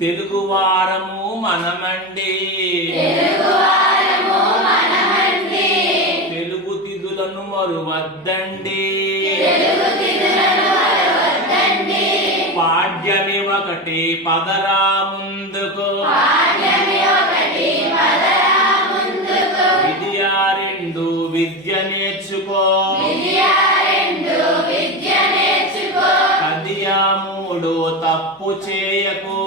తెలుగు వారము మనమండి, తెలుగు తిథులను మరువద్దండి, పాడ్యమి ఒకటి పదరా ముందుకు, విద్యా రెండు విద్య నేర్చుకో, కదియా మూడు తప్పు చేయకు,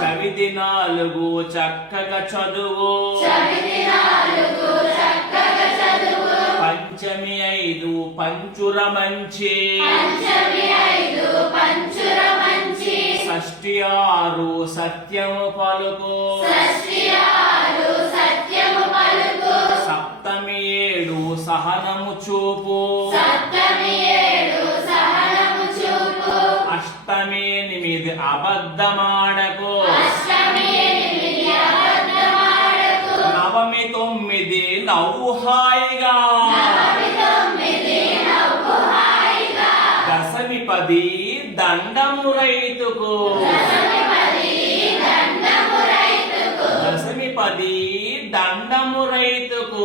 చవితి నాలుగు చక్కగా చదువు, పంచమి ఐదు పంచుర మంచి, షష్ఠి ఆరు సత్యము పలుకు, సప్తమి ఏడు సహనము చూపు, అష్టమి ఎనిమిది అబద్ధమాడకు, నవమి తొమ్మిది నవ్వు హాయిగా, దశమి పది దండము రైతుకు, దశమి పది దండము రైతుకు,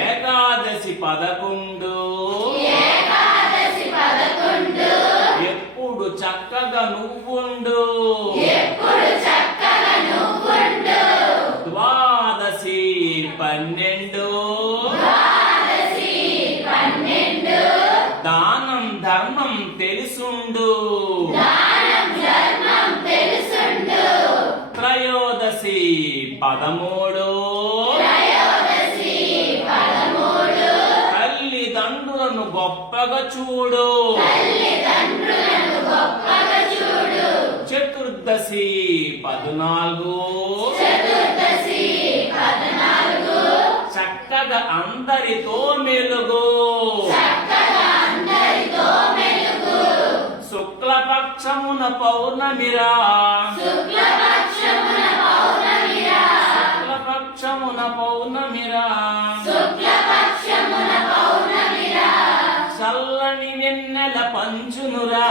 ఏకాదశి 11 ఎప్పుడు చక్కగా నువ్వుండు, ద్వాదశి 12 దానం ధర్మం తెలుసుండు, త్రయోదశి 13 తల్లిదండ్రులను గొప్పగా చూడు, చతుర్దశి 14 చక్కగా అందరితో మెలుగు, శుక్లపక్షమున పౌర్ణమిరా, శుక్లపక్షమున పౌర్ణమిరా, చల్లని వెన్నెల పంచునురా,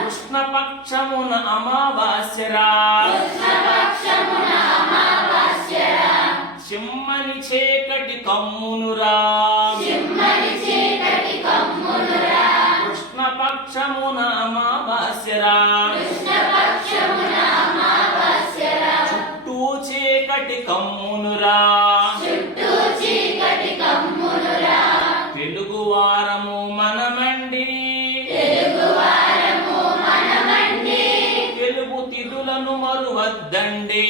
కృష్ణపక్షమున అమావాస్యరా, చిమ్మని చీకటి కమ్మునురా, కృష్ణపక్షమున అమావాస్యరా, చుట్టూ చీకటి కమ్మునురా, తెలుగు వారము మనమండి, తెలుగు తిథులను మరువద్దండి.